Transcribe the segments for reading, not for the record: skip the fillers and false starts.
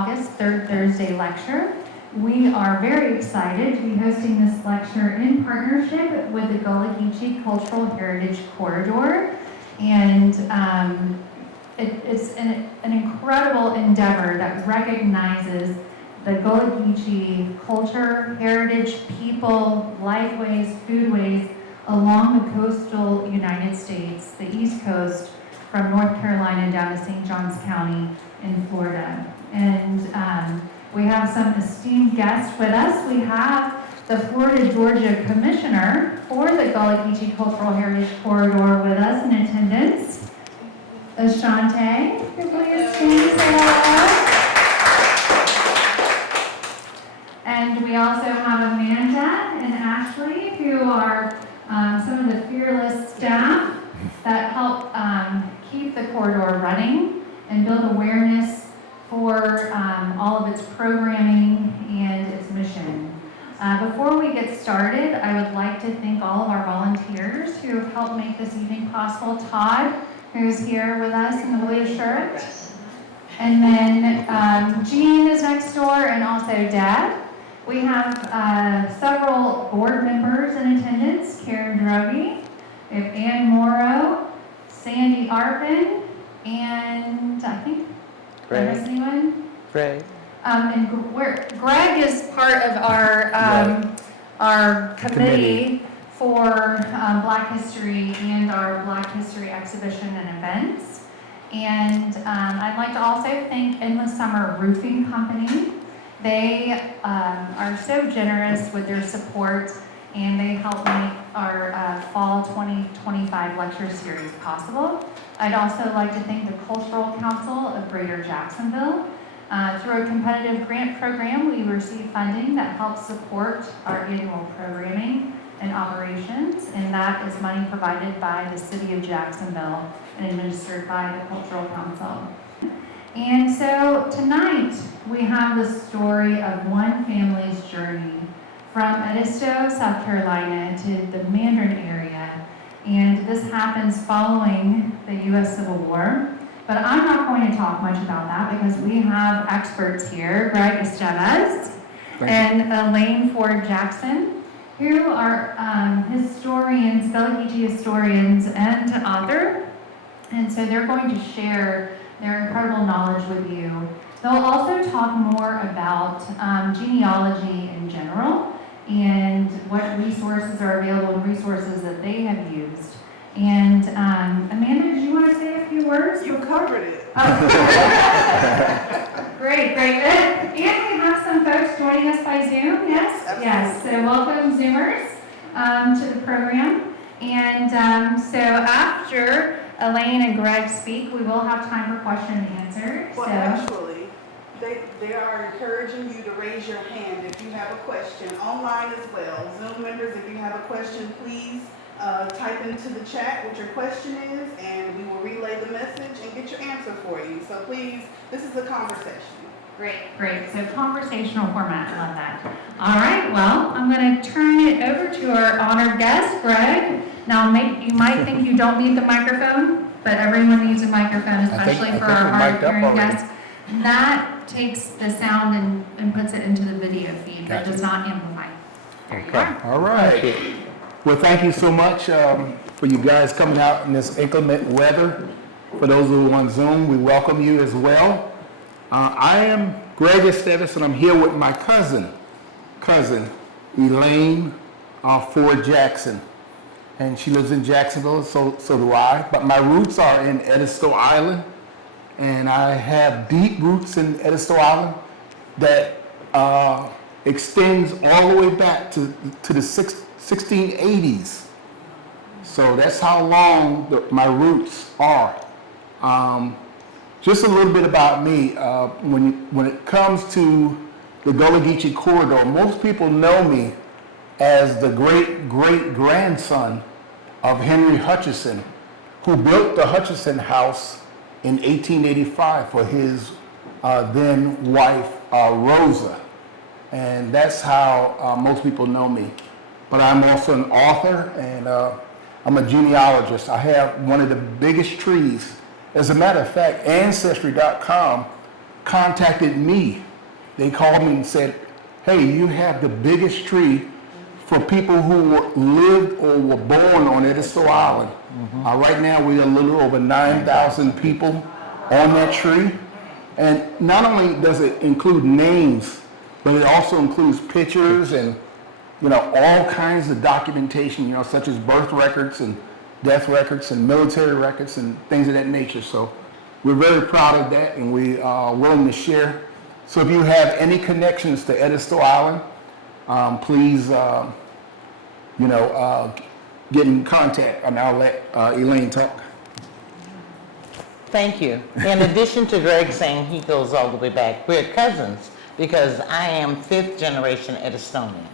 August, third Thursday lecture. We are very excited to be hosting this lecture in partnership with the Gullah Geechee Cultural Heritage Corridor. And it's an incredible endeavor that recognizes the Gullah Geechee culture, heritage, people, lifeways, foodways along the coastal United States, the East Coast, from North Carolina down to St. Johns County in Florida. And we have some esteemed guests with us. We have the Florida, Georgia Commissioner for the Gullah Geechee Cultural Heritage Corridor with us in attendance. Ashante, please stand, say hello. And we also have Amanda and Ashley, who are some of the fearless staff that help keep the corridor running and build awareness for all of its programming and its mission. Before we get started, I would like to thank all of our volunteers who have helped make this evening possible. Todd, who's here with us in the blue shirt. And then Jean is next door, and also Dad. We have several board members in attendance, Karen Drogi, we have Ann Morrow, Sandy Arpin, and I think, did I miss anyone? Greg. And Greg is part of our committee for Black History and our Black History exhibition and events. And I'd like to also thank Endless Summer Roofing Company. They are so generous with their support, and they help make our fall 2025 lecture series possible. I'd also like to thank the Cultural Council of Greater Jacksonville. Through a competitive grant program, we receive funding that helps support our annual programming and operations, and that is money provided by the City of Jacksonville and administered by the Cultural Council. And so tonight we have the story of one family's journey from Edisto, South Carolina to the Mandarin area. And this happens following the U.S. Civil War. But I'm not going to talk much about that because we have experts here, Greg Estevez and Elaine Ford Jackson, who are historians, Gullah Geechee historians and author. And so they're going to share their incredible knowledge with you. They'll also talk more about genealogy in general and what resources are available and resources that they have used. And Amanda, did you want to say a few words? You covered it. Oh. Great. And we have some folks joining us by Zoom, yes? Absolutely. Yes, so welcome Zoomers to the program. And so after Elaine and Greg speak, we will have time for question and answer. Well, actually, they are encouraging you to raise your hand if you have a question, online as well. Zoom members, if you have a question, please type into the chat what your question is, and we will relay the message and get your answer for you. So please, this is a conversation. Great. So conversational format, I love that. All right, well, I'm going to turn it over to our honored guest, Greg. Now, you might think you don't need the microphone, but everyone needs a microphone, especially for our hard-of-hearing guests. That takes the sound and puts it into the video feed. That does not amplify. There you are. All right. Well, thank you so much for you guys coming out in this inclement weather. For those who are on Zoom, we welcome you as well. I am Greg Estevez, and I'm here with my cousin Elaine Ford Jackson. And she lives in Jacksonville, so do I. But my roots are in Edisto Island, and I have deep roots in Edisto Island that extends all the way back to the 1680s. So that's how long my roots are. Just a little bit about me. When it comes to the Gullah Geechee corridor, most people know me as the great-great-grandson of Henry Hutchison, who built the Hutchison House in 1885 for his then wife, Rosa. And that's how most people know me. But I'm also an author, and I'm a genealogist. I have one of the biggest trees. As a matter of fact, Ancestry.com contacted me. They called me and said, hey, you have the biggest tree for people who lived or were born on Edisto Island. Right now, we are a little over 9,000 people on that tree. And not only does it include names, but it also includes pictures and, all kinds of documentation, such as birth records and death records and military records and things of that nature. So we're very proud of that, and we are willing to share. So if you have any connections to Edisto Island, please, get in contact, and I'll let Elaine talk. Thank you. In addition to Greg saying he goes all the way back, we're cousins because I am 5th generation Edistonian.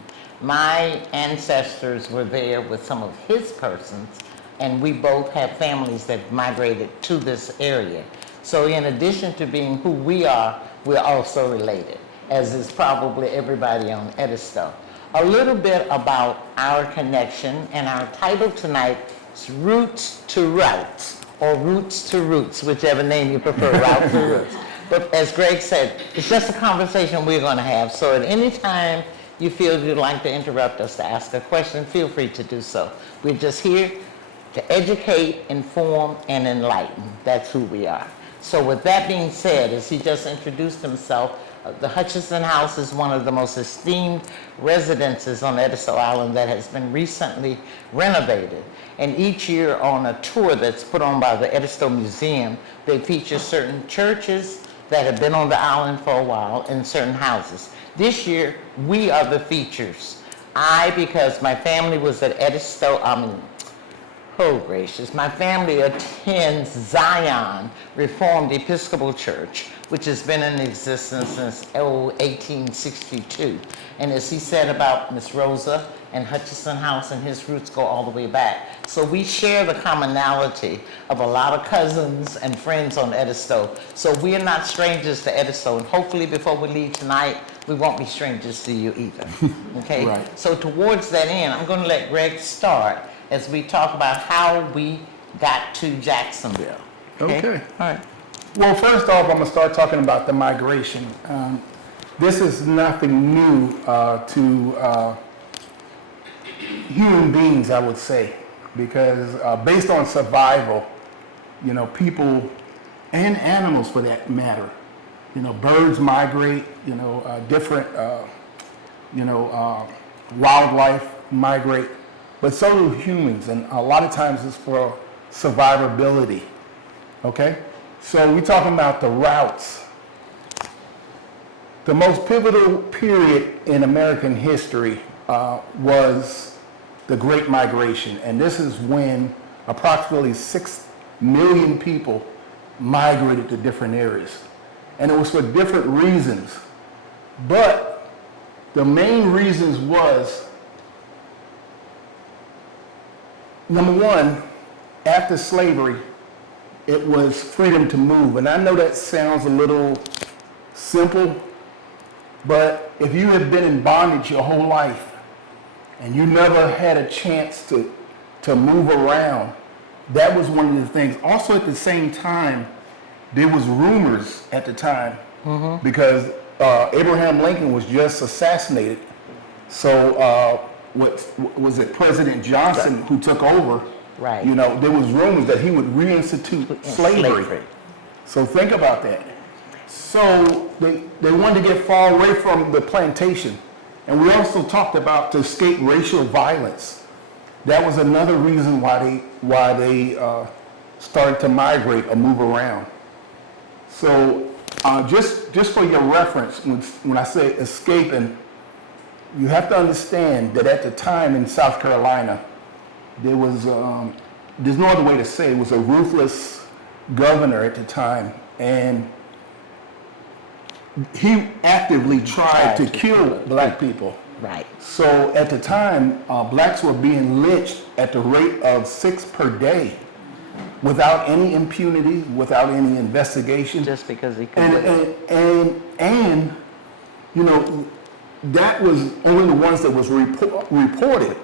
My ancestors were there with some of his persons, and we both have families that migrated to this area. So in addition to being who we are, we're also related, as is probably everybody on Edisto. A little bit about our connection, and our title tonight is Roots to Routes, or Roots to Roots, whichever name you prefer, Route to Roots. But as Greg said, it's just a conversation we're going to have. So at any time you feel you'd like to interrupt us to ask a question, feel free to do so. We're just here to educate, inform, and enlighten. That's who we are. So with that being said, as he just introduced himself, the Hutchison House is one of the most esteemed residences on Edisto Island that has been recently renovated. And each year on a tour that's put on by the Edisto Museum, they feature certain churches that have been on the island for a while and certain houses. This year, we are the features. Because my family was at Edisto, oh gracious, my family attends Zion Reformed Episcopal Church, which has been in existence since 1862. And as he said about Miss Rosa and Hutchison House, and his roots go all the way back. So we share the commonality of a lot of cousins and friends on Edisto. So we are not strangers to Edisto, and hopefully before we leave tonight, we won't be strangers to you either, okay? Right. So towards that end, I'm gonna let Greg start as we talk about how we got to Jacksonville. Okay. All right. Well, first off, I'm going to start talking about the migration. This is nothing new to human beings, I would say, because based on survival, people and animals for that matter, birds migrate, different, wildlife migrate, but so do humans, and a lot of times it's for survivability, okay? So we're talking about the routes. The most pivotal period in American history was the Great Migration, and this is when approximately 6 million people migrated to different areas. And it was for different reasons. But the main reasons was, number one, after slavery, it was freedom to move. And I know that sounds a little simple, but if you have been in bondage your whole life and you never had a chance to move around, that was one of the things. Also at the same time, there was rumors at the time because Abraham Lincoln was just assassinated. So what was it, President Johnson, who took over, Right. there was rumors that he would reinstitute slavery. So think about that. So they wanted to get far away from the plantation. And we also talked about to escape racial violence. That was another reason why they started to migrate or move around. So just for your reference, when I say escaping, you have to understand that at the time in South Carolina, there was, there's no other way to say it, was a ruthless governor at the time, and he actively tried to kill black people. Right. So at the time, blacks were being lynched at the rate of 6 per day, without any impunity, without any investigation. Just because he could. And that was only the ones that was reported.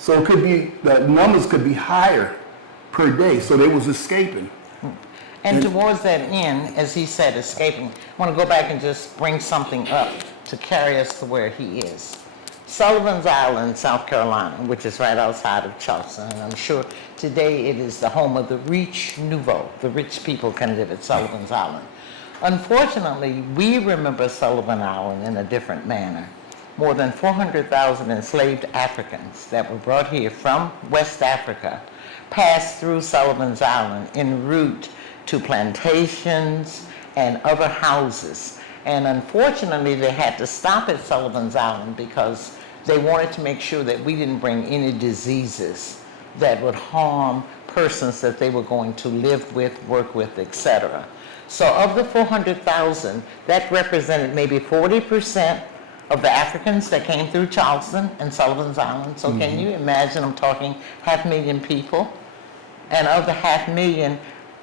So it could be, the numbers could be higher per day, so they was escaping. And towards that end, as he said, escaping, I want to go back and just bring something up to carry us to where he is. Sullivan's Island, South Carolina, which is right outside of Charleston, and I'm sure today it is the home of the riche nouveau. The rich people can live at Sullivan's Island. Unfortunately, we remember Sullivan Island in a different manner. More than 400,000 enslaved Africans that were brought here from West Africa passed through Sullivan's Island en route to plantations and other houses. And unfortunately, they had to stop at Sullivan's Island because they wanted to make sure that we didn't bring any diseases that would harm persons that they were going to live with, work with, etc. So of the 400,000, that represented maybe 40% of the Africans that came through Charleston and Sullivan's Island. So can you imagine, I'm talking 500,000 people? And of the 500,000,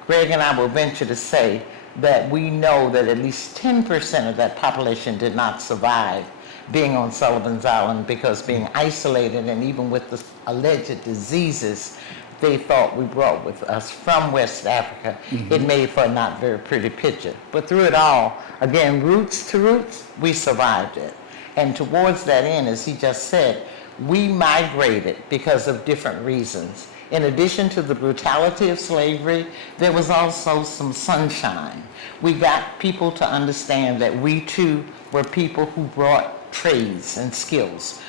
Greg and I will venture to say that we know that at least 10% of that population did not survive being on Sullivan's Island because being isolated and even with the alleged diseases they thought we brought with us from West Africa, it made for a not very pretty picture. But through it all, again, roots to roots, we survived it. And towards that end, as he just said, we migrated because of different reasons. In addition to the brutality of slavery, there was also some sunshine. We got people to understand that we too were people who brought trades and skills.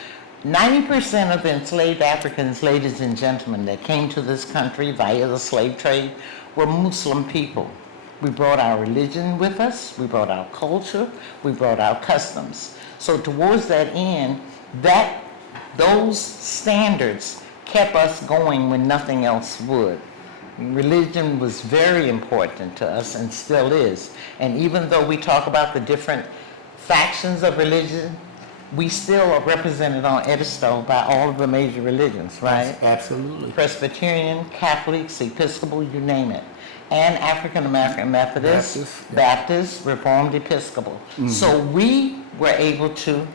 90% of the enslaved Africans, ladies and gentlemen, that came to this country via the slave trade were Muslim people. We brought our religion with us, we brought our culture, we brought our customs. So towards that end, those standards kept us going when nothing else would. Religion was very important to us and still is. And even though we talk about the different factions of religion, we still are represented on Edisto by all of the major religions, right? Absolutely. Presbyterian, Catholics, Episcopal, you name it. And African American Methodist, Baptist, Reformed Episcopal. So we were able to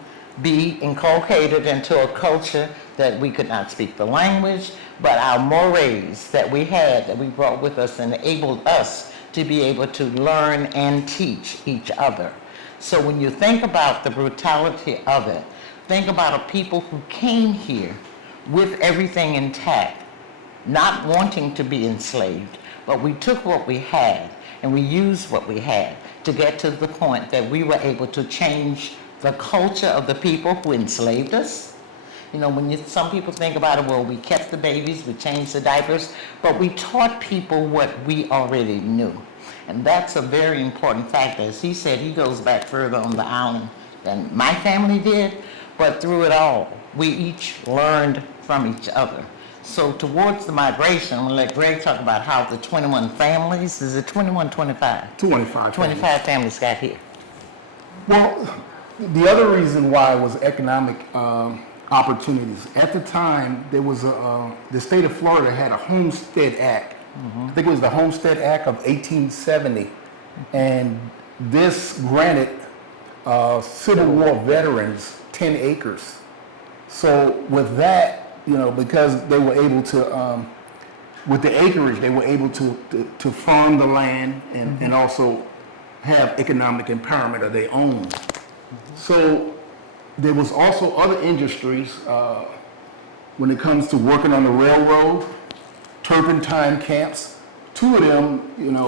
be inculcated into a culture that we could not speak the language, but our mores that we had, that we brought with us, enabled us to be able to learn and teach each other. So when you think about the brutality of it, think about a people who came here with everything intact, not wanting to be enslaved, but we took what we had and we used what we had to get to the point that we were able to change the culture of the people who enslaved us. You know, some people think about it, well, we kept the babies, we changed the diapers, but we taught people what we already knew. And that's a very important factor. As he said, he goes back further on the island than my family did, but through it all, we each learned from each other. So towards the migration, I'm gonna let Greg talk about how the 21 families, is it 21, 25? 25 families got here. Well, the other reason why was economic opportunities. At the time, there was the state of Florida had a Homestead Act. I think it was the Homestead Act of 1870, and this granted Civil War veterans 10 acres. So with that, you know, because they were able to, with the acreage, they were able to farm the land and also have economic empowerment of their own. So there was also other industries when it comes to working on the railroad, turpentine camps. Two of them, you know,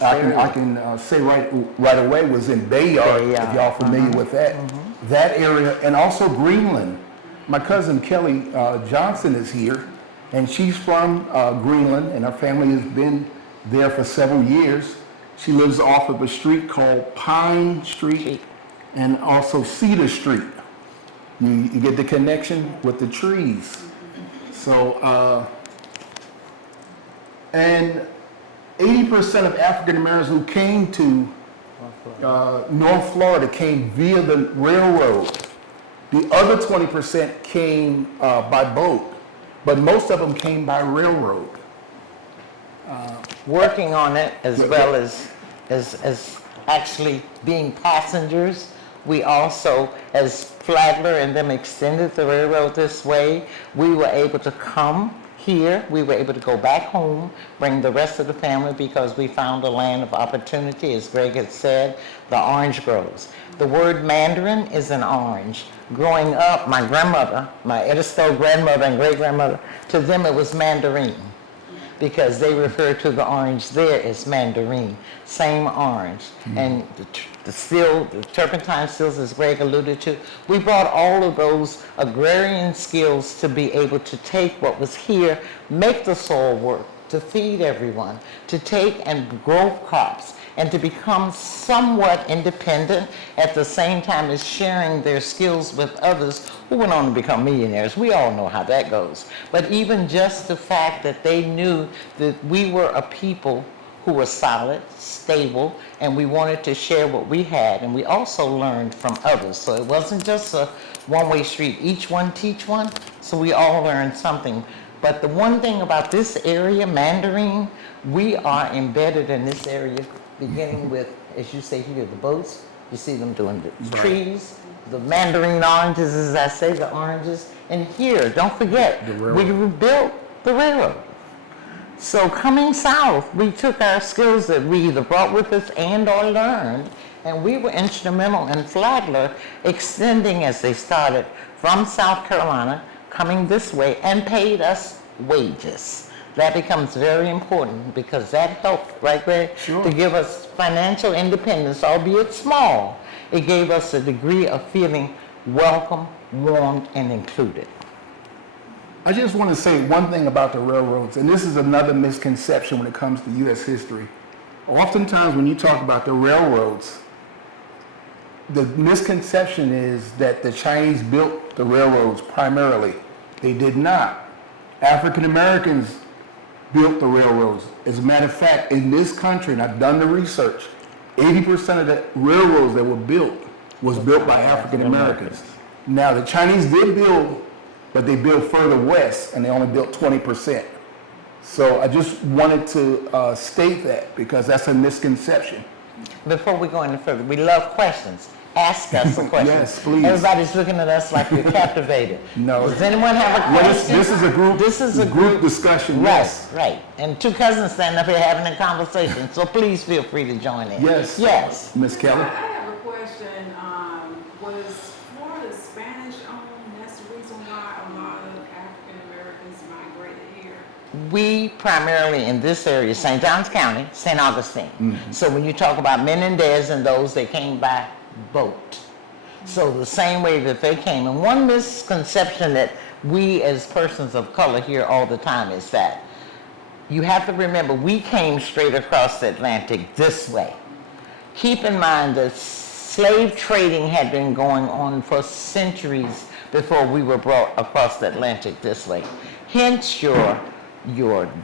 I can say right away was in Bayard, if y'all familiar with that. That area, and also Greenland. My cousin Kelly Johnson is here, and she's from Greenland, and her family has been there for several years. She lives off of a street called Pine Street and also Cedar Street. You get the connection with the trees. So, and 80% of African Americans who came to North Florida came via the railroad. The other 20% came by boat, but most of them came by railroad. Working on it as well as actually being passengers. We also, as Flagler and them extended the railroad this way, we were able to come Here, we were able to go back home, bring the rest of the family because we found a land of opportunity. As Greg had said, the orange grows. The word Mandarin is an orange. Growing up, my grandmother, my Edisto grandmother and great-grandmother, to them it was mandarin because they refer to the orange there as mandarin, same orange. And the turpentine stills, as Greg alluded to, we brought all of those agrarian skills to be able to take what was here, make the soil work, to feed everyone, to take and grow crops, and to become somewhat independent at the same time as sharing their skills with others who went on to become millionaires. We all know how that goes. But even just the fact that they knew that we were a people who were solid, stable, and we wanted to share what we had, and we also learned from others. So it wasn't just a one-way street, each one teach one, so we all learned something. But the one thing about this area, Mandarin, we are embedded in this area, beginning with, as you say here, the boats. You see them doing the trees, the mandarin oranges, as I say, the oranges. And here, don't forget, we built the railroad. So coming south, we took our skills that we either brought with us and or learned, and we were instrumental in Flagler extending as they started from South Carolina, coming this way, and paid us wages. That becomes very important because that helped, right, Greg? Sure. To give us financial independence, albeit small. It gave us a degree of feeling welcome, warmed, and included. I just want to say one thing about the railroads, and this is another misconception when it comes to U.S. history. Oftentimes when you talk about the railroads, the misconception is that the Chinese built the railroads primarily. They did not. African Americans built the railroads. As a matter of fact, in this country, and I've done the research, 80% of the railroads that were built was built by African Americans. Now, the Chinese did build, but they built further west, and they only built 20%. So I just wanted to state that because that's a misconception. Before we go any further, we love questions. Ask us a question. Yes, please. Everybody's looking at us like we're captivated. No. Does anyone have a Well, question? this is a group. This is a group discussion. Right, Yes. right. And two cousins standing up here having a conversation, so please feel free to join in. Yes. Yes. Miss Kelly. I have a question. Was Florida Spanish owned? That's the reason why a lot of African Americans migrated here. We primarily in this area, St. Johns County, St. Augustine. So when you talk about Menendez and those, they came by boat. So the same way that they came. And one misconception that we as persons of color hear all the time is that you have to remember we came straight across the Atlantic this way. Keep in mind that slave trading had been going on for centuries before we were brought across the Atlantic this way. Hence your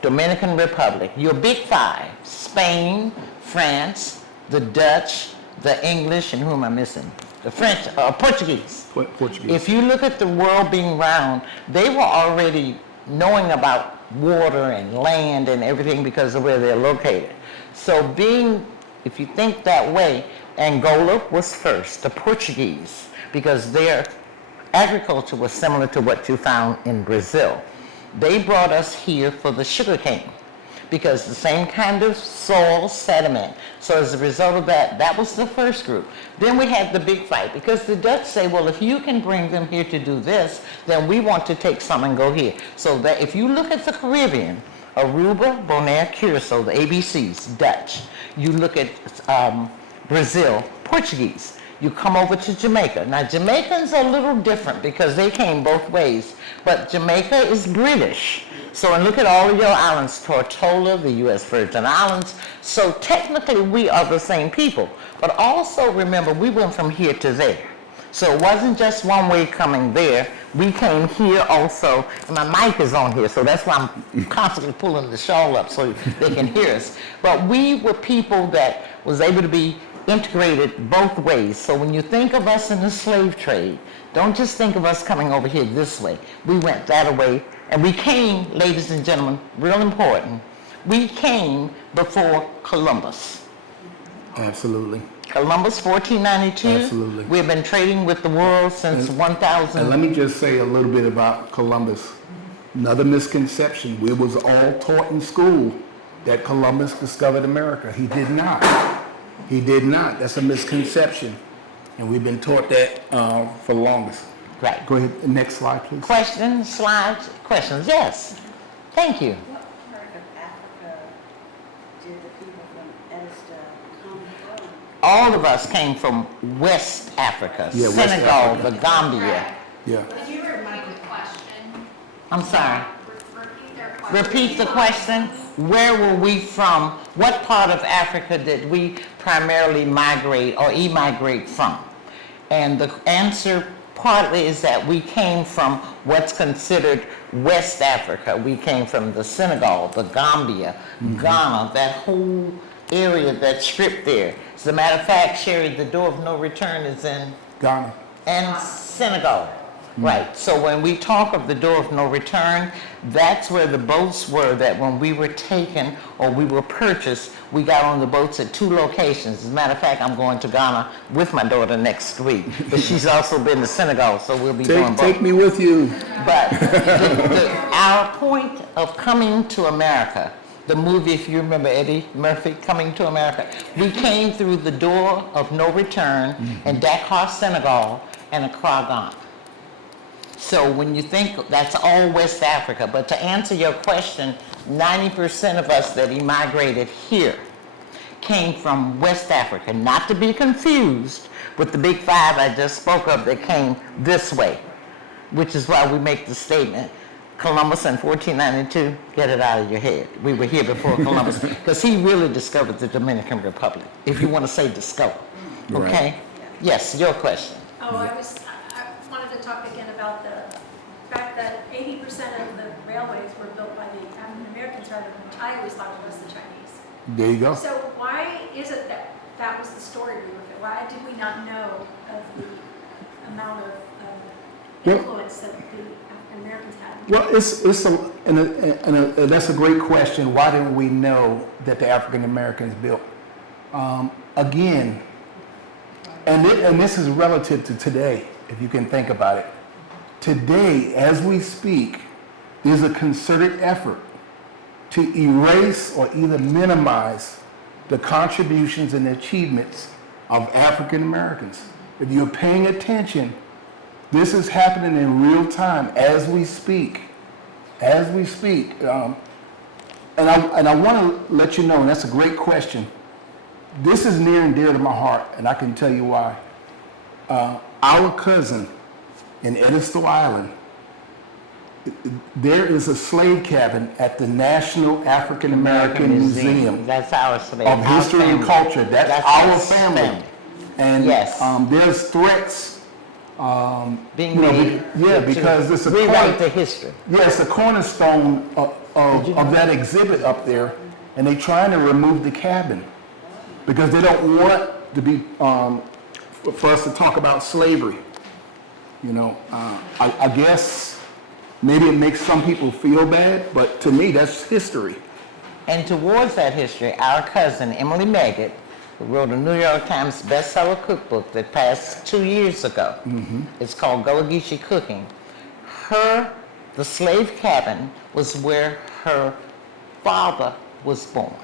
Dominican Republic, your big five, Spain, France, the Dutch, the English, and who am I missing? The French, Portuguese. Portuguese. If you look at the world being round, they were already knowing about water and land and everything because of where they're located. So if you think that way, Angola was first, the Portuguese, because their agriculture was similar to what you found in Brazil. They brought us here for the sugarcane because the same kind of soil sediment. So as a result of that, that was the first group. Then we had the big fight because the Dutch say, well, if you can bring them here to do this, then we want to take some and go here. So that if you look at the Caribbean, Aruba, Bonaire, Curacao, the ABCs, Dutch. You look at Brazil, Portuguese. You come over to Jamaica. Now, Jamaicans are a little different because they came both ways, but Jamaica is British. So, and look at all of your islands, Tortola, the U.S. Virgin Islands. So technically, we are the same people. But also remember, we went from here to there. So it wasn't just one way coming there. We came here also, and my mic is on here, so that's why I'm constantly pulling the shawl up so they can hear us. But we were people that was able to be integrated both ways. So when you think of us in the slave trade, don't just think of us coming over here this way. We went that way, and we came, ladies and gentlemen, real important, we came before Columbus. Absolutely. Columbus, 1492. Absolutely. We've been trading with the world since 1000. And let me just say a little bit about Columbus. Another misconception, we was all taught in school that Columbus discovered America. He did not. He did not. That's a misconception. And we've been taught that for the longest. Right. Go ahead, next slide, please. Questions, slides, questions? Yes. Thank you. What part of Africa did the people from Edisto come from? All of us came from West Africa, Yeah, West Senegal, Africa. the Gambia. Yeah. Could you repeat the question? I'm sorry. Repeat their question. Repeat the question. Where were we from? What part of Africa did we primarily migrate or emigrate from? And the answer partly is that we came from what's considered West Africa. We came from the Senegal, the Gambia, Ghana, that whole area, that strip there. As a matter of fact, Sherry, the door of no return is in Ghana. and Senegal. Right, so when we talk of the door of no return, that's where the boats were that when we were taken or we were purchased, we got on the boats at 2 locations. As a matter of fact, I'm going to Ghana with my daughter next week, but she's also been to Senegal, so we'll be doing both. Take me with you. But our point of coming to America, the movie, if you remember Eddie Murphy, Coming to America, we came through the door of no return in Dakar, Senegal, and Accra, Ghana. So when you think that's all West Africa, but to answer your question, 90% of us that emigrated here came from West Africa, not to be confused with the big 5 I just spoke of that came this way, which is why we make the statement, Columbus in 1492, get it out of your head. We were here before Columbus, because he really discovered the Dominican Republic, if you want to say discover, okay? Right. Yes, your question. I wanted to talk again about the fact that 80% of the railways were built by the African Americans rather than, I always thought it was the Chinese. There you go. So why is it that that was the story we were fit? Why did we not know of the amount of Well- influence that the African Americans had? Well, that's a great question. Why didn't we know that the African Americans built? Again, and this is relative to today, if you can think about it. Today, as we speak, there's a concerted effort to erase or either minimize the contributions and achievements of African Americans. If you're paying attention, this is happening in real time as we speak. As we speak. And I want to let you know, and that's a great question. This is near and dear to my heart, and I can tell you why. Our cousin in Edisto Island, there is a slave cabin at the National African American Museum That's our slave. of our History and family. Culture. That's our family. family. And Yes. there's threats. Being you know, made yeah, to because it's a rewrite the history. yes, a cornerstone of that exhibit up there, and they're trying to remove the cabin because they don't want to be for us to talk about slavery. You know, I guess maybe it makes some people feel bad, but to me, that's history. And towards that history, our cousin, Emily Meggett, who wrote a New York Times bestseller cookbook that passed 2 years ago. It's called Gullah Geechee Cooking. The slave cabin was where her father was born.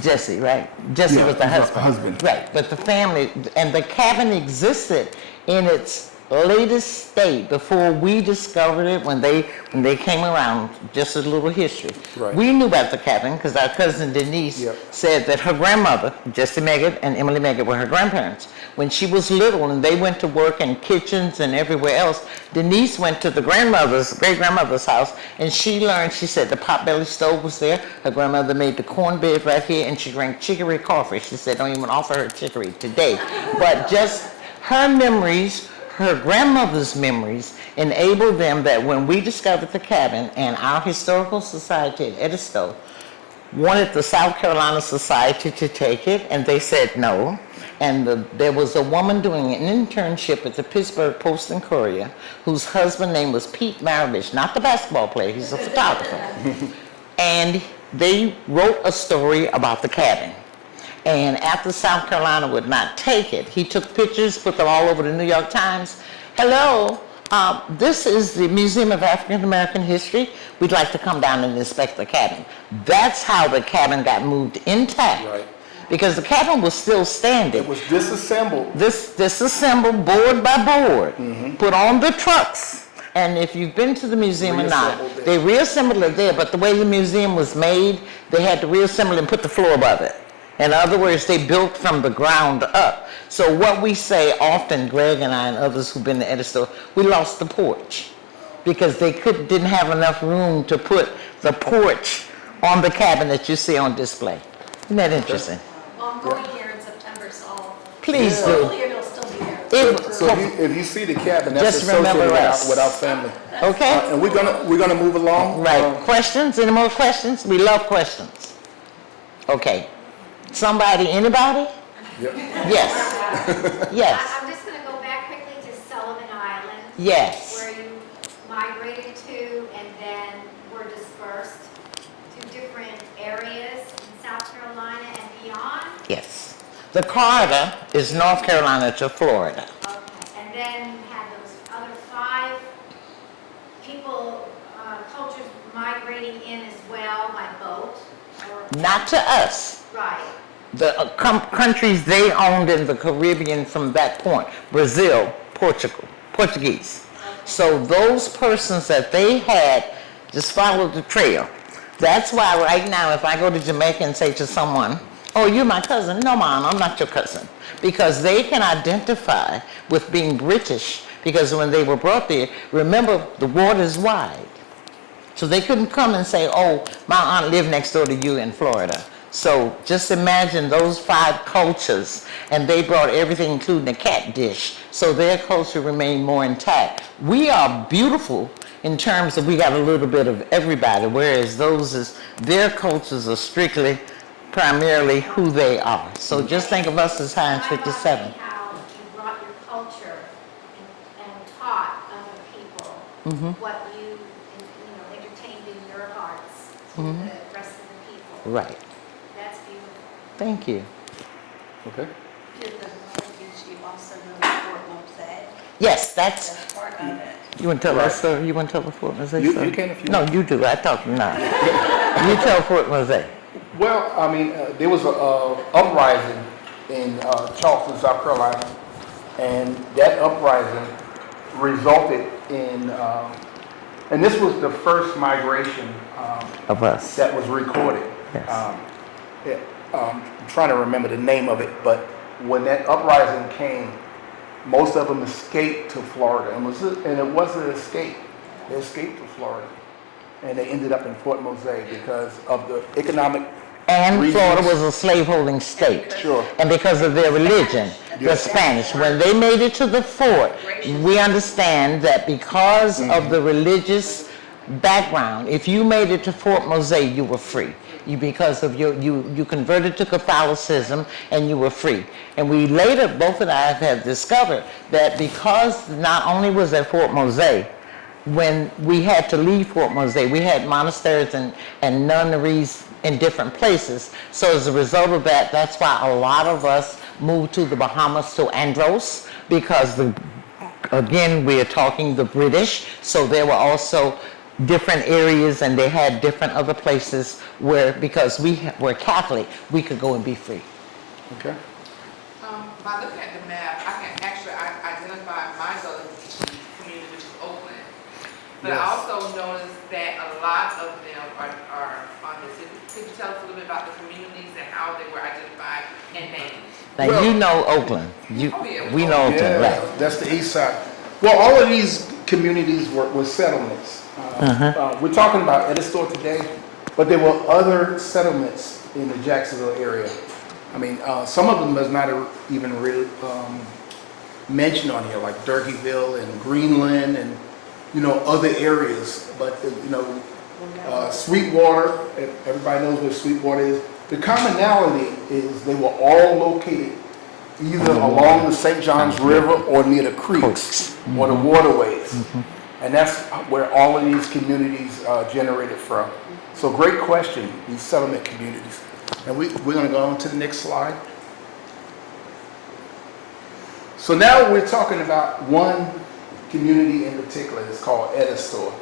Jesse, right? Jesse Yeah, was the was the husband. husband. Right, but the family, and the cabin existed in its latest state before we discovered it when they came around, just a little history. Right. We knew about the cabin because our cousin Denise Yep. said that her grandmother, Jessie Meggett and Emily Meggett, were her grandparents. When she was little and they went to work in kitchens and everywhere else, Denise went to the great-grandmother's house, and she learned, she said the potbelly stove was there, her grandmother made the cornbread right here, and she drank chicory coffee. She said, don't even offer her chicory today. But just her memories, her grandmother's memories, enabled them that when we discovered the cabin, and our historical society at Edisto wanted the South Carolina Society to take it, and they said no. And there was a woman doing an internship at the Pittsburgh Post and Courier, whose husband's name was Pete Maravich, not the basketball player, he's a photographer. And they wrote a story about the cabin. And after South Carolina would not take it, he took pictures, put them all over the New York Times. Hello, This is the Museum of African American History. We'd like to come down and inspect the cabin. That's how the cabin got moved intact. Right. Because the cabin was still standing. It was disassembled. Disassembled board by board, put on the trucks. And if you've been to the museum or not, Reassembled it. they reassembled it there, but the way the museum was made, they had to reassemble and put the floor above it. In other words, they built from the ground up. So what we say often, Greg and I and others who've been to Edisto, we lost the porch because they didn't have enough room to put the porch on the cabin that you see on display. Isn't that interesting? Well, I'm going here in September, so Please do. hopefully it'll still be there. So if you see the cabin, that's Just remember associated us. with our family. Okay? And we're gonna move along. Right. Questions? Any more questions? We love questions. Okay. Somebody, anybody? Yep. Yes. Yes. I'm just gonna go back quickly to Sullivan Island. Yes. Where you migrated to and then were dispersed to different areas in South Carolina and beyond. Yes. The corridor is North Carolina to Florida. Okay, and then you had those other 5 people, cultures migrating in as well by boat? Or, Not to us. right, The countries they owned in the Caribbean from that point, Brazil, Portuguese. So those persons that they had just followed the trail. That's why right now if I go to Jamaica and say to someone, oh, you're my cousin. No, Mom, I'm not your cousin. Because they can identify with being British because when they were brought there, remember the water's wide. So they couldn't come and say, oh, my aunt lived next door to you in Florida. So just imagine those 5 cultures, and they brought everything, including the cat dish, so their culture remained more intact. We are beautiful in terms of we got a little bit of everybody, whereas their cultures are strictly, primarily who they are. So just think of us as Heinz 57. how you brought your culture and taught other people what you entertained in your hearts to the rest of the people. Right. That's beautiful. Thank you. Okay. Did the Gullah Geechee also know Fort Mosaic? Yes, that's, That's part of it. you want to tell that story? You want to tell the Fort Mosaic You story? can if you No, want. you do. I talk now. You tell Fort Mosaic. Well, I mean, there was a uprising in Charleston, South Carolina, and that uprising resulted in, and this was the first migration Of us. that was recorded. Yes. I'm trying to remember the name of it, but when that uprising came, most of them escaped to Florida, and it wasn't an escape. They escaped to Florida, and they ended up in Fort Mosaic because of the economic And reasons. Florida was a slaveholding state. Sure. And because of their religion, the Yes. Spanish, when they made it to the fort, we understand that because of the religious background, if you made it to Fort Mosaic, you were free. Because of you converted to Catholicism and you were free. And we later, both and I have discovered that because not only was there Fort Mosaic, when we had to leave Fort Mosaic, we had monasteries and nunneries in different places. So as a result of that, that's why a lot of us moved to the Bahamas, to Andros, because again, we are talking the British, so there were also different areas and they had different other places where, because we were Catholic, we could go and be free. Okay. By looking at the map, I can actually identify my Gullah Geechee community, which is Oakland. But I Yes. also noticed that a lot of them are on the city. Could you tell us a little bit about the communities and how they were identified and named? Now, Well- you know Oakland. We know Oakland, right? That's the east side. Well, all of these communities were settlements. We're talking about Edisto today, but there were other settlements in the Jacksonville area. I mean, some of them does not even really mentioned on here, like Durkeeville and Greenland and, other areas. But, Sweetwater, everybody knows where Sweetwater is. The commonality is they were all located either along the St. Johns River or near the creeks or the waterways. And that's where all of these communities generated from. So great question, these settlement communities. And we're going to go on to the next slide. So now we're talking about one community in particular is called Edisto.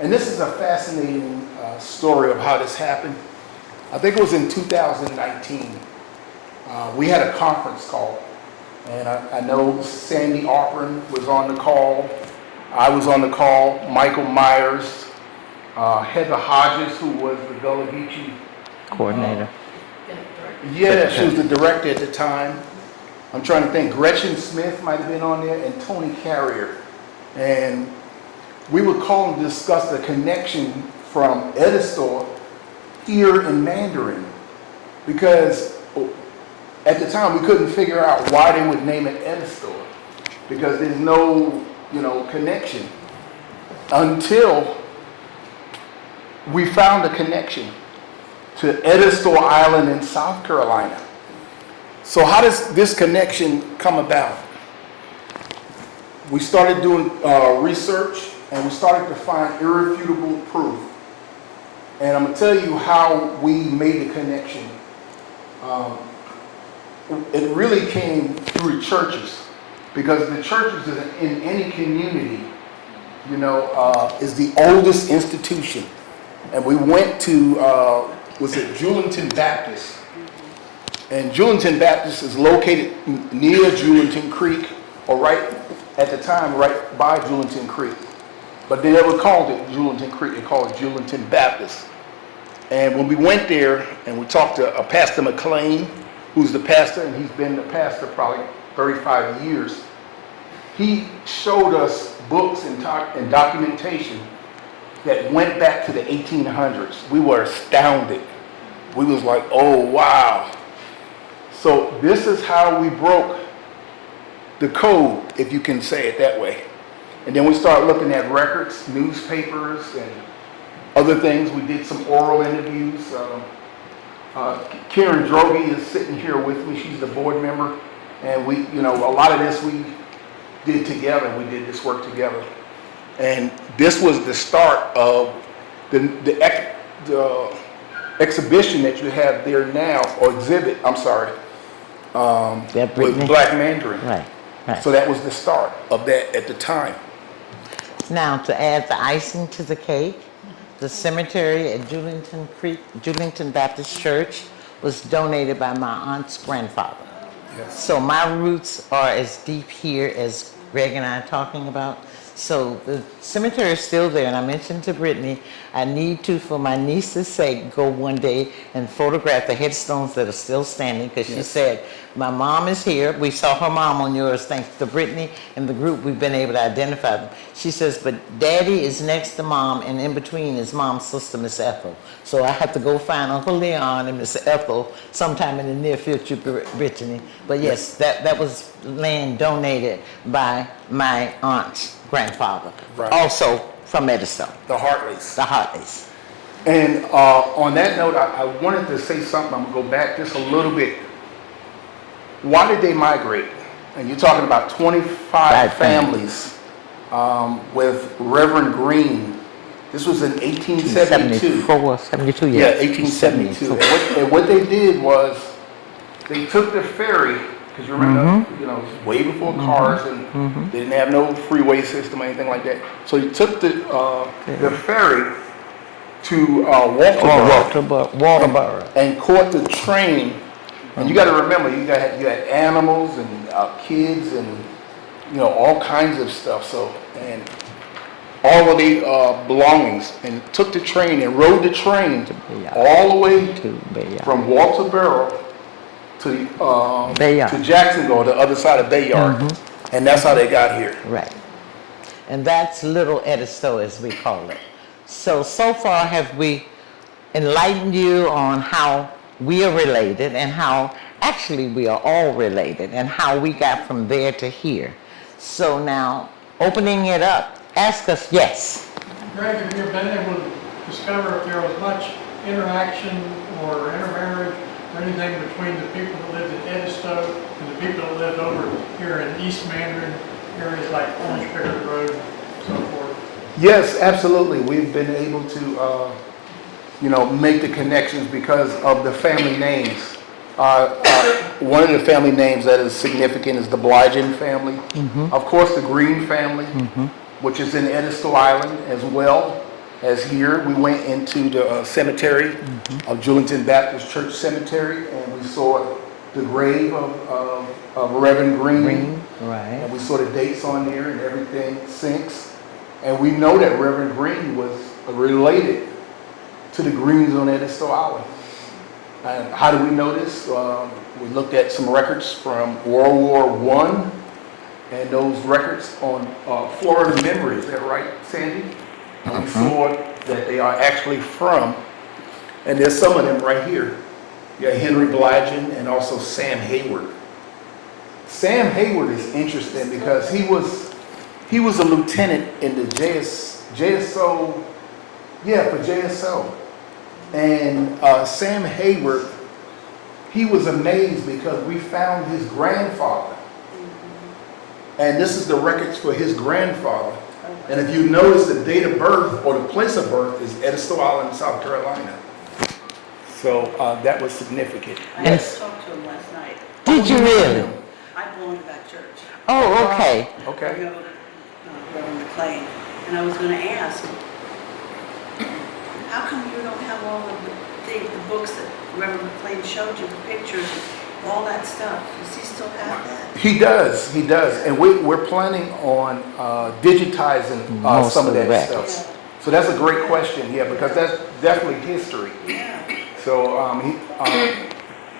And this is a fascinating story of how this happened. I think it was in 2019. We had a conference call, and I know Sandy Oprin was on the call. I was on the call. Michael Myers, Heather Hodges, who was the Gullah Geechee Coordinator. yeah, she was the director at the time. I'm trying to think. Gretchen Smith might have been on there, and Tony Carrier. And we would call and discuss the connection from Edisto here in Mandarin, because at the time we couldn't figure out why they would name it Edisto, because there's no, connection, until we found a connection to Edisto Island in South Carolina. So how does this connection come about? We started doing research, and we started to find irrefutable proof. And I'm gonna tell you how we made the connection. It really came through churches, because the churches in any community, is the oldest institution. And we went to, was it Julington Baptist? And Julington Baptist is located near Julington Creek, or right at the time, right by Julington Creek. But they never called it Julington Creek, they called it Julington Baptist. And when we went there and we talked to Pastor McLean, who's the pastor, and he's been the pastor probably 35 years, he showed us books and documentation that went back to the 1800s. We were astounded. We was like, oh, wow. So this is how we broke the code, if you can say it that way. And then we started looking at records, newspapers, and other things. We did some oral interviews. Karen Drogi is sitting here with me. She's the board member. And we, a lot of this we did together. We did this work together. And this was the start of the exhibition that you have there now, or exhibit, I'm sorry, with Black Mandarin. Right. So that was the start of that at the time. Now, to add the icing to the cake, the cemetery at Julington Creek, Julington Baptist Church was donated by my aunt's grandfather. Yes. So my roots are as deep here as Greg and I are talking about. So the cemetery is still there, and I mentioned to Brittany, I need to, for my niece's sake, go one day and photograph the headstones that are still standing, because she said, my mom is here. We saw her mom on yours, thanks to Brittany and the group, we've been able to identify them. She says, but Daddy is next to Mom, and in between is Mom's sister, Miss Ethel. So I have to go find Uncle Leon and Miss Ethel sometime in the near future, Brittany. But yes, that was land donated by my aunt's grandfather, Right. also from Edisto. The Hartleys. The Hartleys. And on that note, I wanted to say something. I'm going to go back just a little bit. Why did they migrate? And you're talking about 25 families with Reverend Green. This was in 1872. 72, Yeah, 1872. And what they did was they took the ferry, because you remember, it was way before cars, and they didn't have no freeway system or anything like that. So you took the ferry to Walterboro and caught the train. And you got to remember, you had animals and kids and all kinds of stuff. So, and all of the belongings, and took the train and rode the train all the way from Walterboro to Jacksonville, the other side of Bayard. And that's how they got here. Right. And that's Little Edisto, as we call it. So far have we enlightened you on how we are related, and how actually we are all related, and how we got from there to here. So now, opening it up, ask us, yes. Greg, have you been able to discover if there was much interaction or intermarriage or anything between the people that lived in Edisto and the people that lived over here in East Mandarin, areas like Orange Pickard Road and so forth? Yes, absolutely. We've been able to, make the connections because of the family names. One of the family names that is significant is the Blygen family. Of course, the Green family, which is in Edisto Island as well as here. We went into the cemetery of Julington Baptist Church Cemetery, and we saw the grave of Reverend Green. Right. And we saw the dates on there, and everything syncs. And we know that Reverend Green was related to the Greens on Edisto Island. And how do we know this? We looked at some records from World War I, and those records on Florida Memory, is that right, Sandy? And we saw that they are actually from, and there's some of them right here. You got Henry Blygen and also Sam Hayward. Sam Hayward is interesting because he was a lieutenant in the JSO, for JSO. And Sam Hayward, he was amazed because we found his grandfather. And this is the records for his grandfather. And if you notice, the date of birth or the place of birth is Edisto Island, South Carolina. So that was significant. I just talked to him last night. Did you really? I belong to that church. Oh, okay. I Okay. know Reverend McLean, and I was going to ask, how come you don't have all of the books that Reverend McLean showed you, the pictures, and all that stuff? Does he still have that? He does. And we're planning on digitizing Most some of of that the stuff. So that's a great question, because that's definitely history. Yeah. So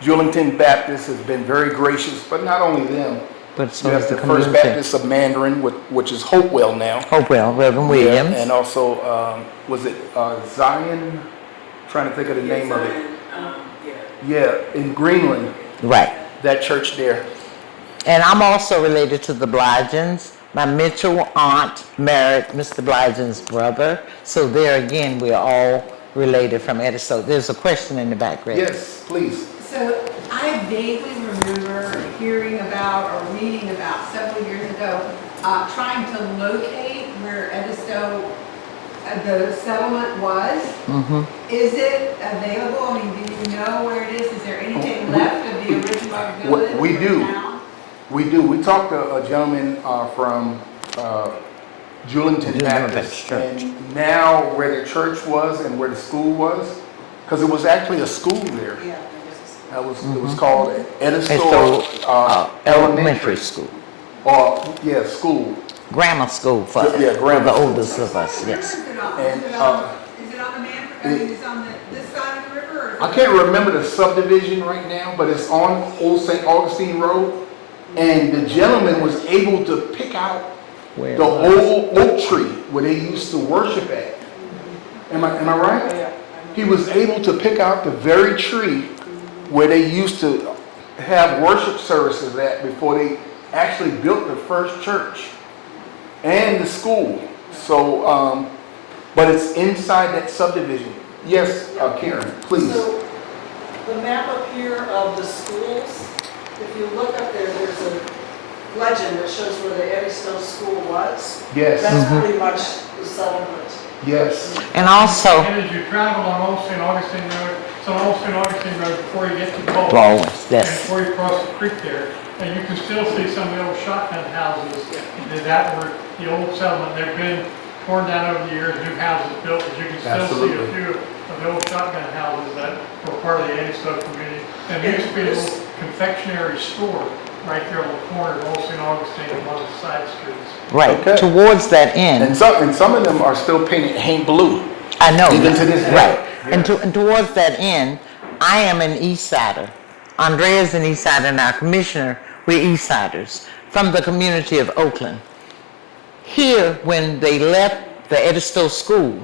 Julington Baptist has been very gracious, but not only them. But so You is have the the First community. Baptist of Mandarin, which is Hopewell now. Hopewell, Reverend Williams. Yeah, and also, was it Zion? Trying to think of the name of it. Yeah, in Greenland, Right. that church there. And I'm also related to the Blygens. My Mitchell aunt married Mr. Blygen's brother. So there again, we're all related from Edisto. There's a question in the back, Greg. Yes, please. So I vaguely remember hearing about or reading about several years ago, trying to locate where Edisto, the settlement was. Is it available? I mean, do you know where it is? Is there anything left of the original village? We or do. town? We do. We talked to a gentleman from Julington Baptist, and now where the church was and where the school was, because it was actually a school there. Yeah. It was called Edisto Elementary school. School. Grammar school for, Yeah, grammar for the school. oldest of us, yes. Is it on, And, is it on the man, I mean, is it on this side of the river? Or is I it- can't remember the subdivision right now, but it's on Old St. Augustine Road. And the gentleman was able to pick out Where the it was. old oak tree where they used to worship at. Am I right? He was able to pick out the very tree where they used to have worship services at before they actually built the first church and the school. So, but it's inside that subdivision. Yes, Karen, please. So, the map up here of the schools, if you look up there, there's a legend that shows where the Edisto school was. Yes, That's pretty much the settlement. yes. And also, And as you travel on Old St. Augustine Road, it's on Old St. Augustine Road before you get to Bowles. Bowles, And yes. before you cross the creek there, and you can still see some of the old shotgun houses that were the old settlement. They've been torn down over the years, new houses built, but you can still see Absolutely. a few of the old shotgun houses that were part of the Edisto community. And there used to be a little confectionery store right there on the corner of Old St. Augustine and one of the side streets. Right, Okay. towards that end. And some of them are still painted Haint blue. I know. Even to this day. Right. Yeah. And towards that end, I am an East Sider. Andrea's an East Sider, and our commissioner, we're East Siders from the community of Oakland. Here, when they left the Edisto school,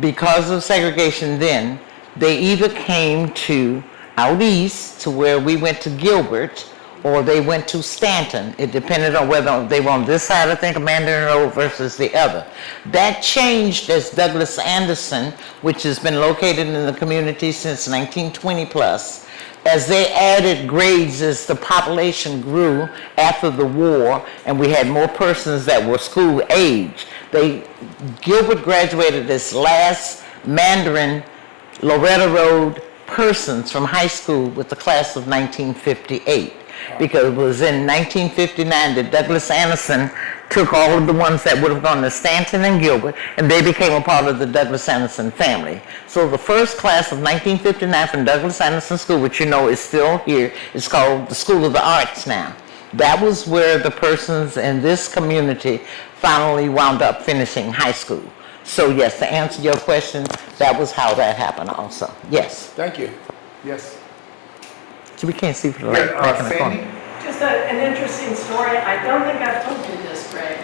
because of segregation then, they either came to out east to where we went to Gilbert, or they went to Stanton. It depended on whether they were on this side, I think, of Mandarin Road versus the other. That changed as Douglas Anderson, which has been located in the community since 1920 plus, as they added grades as the population grew after the war, and we had more persons that were school age. Gilbert graduated this last Mandarin, Loretta Road, persons from high school with the class of 1958. Because it was in 1959 that Douglas Anderson took all of the ones that would have gone to Stanton and Gilbert, and they became a part of the Douglas Anderson family. So the first class of 1959 from Douglas Anderson School, which you know is still here, is called the School of the Arts now. That was where the persons in this community finally wound up finishing high school. So yes, to answer your question, that was how that happened also. Yes. Thank you. Yes. So we can't see for the light back in the corner. Sandy? Just an interesting story. I don't think I've told you this, Greg,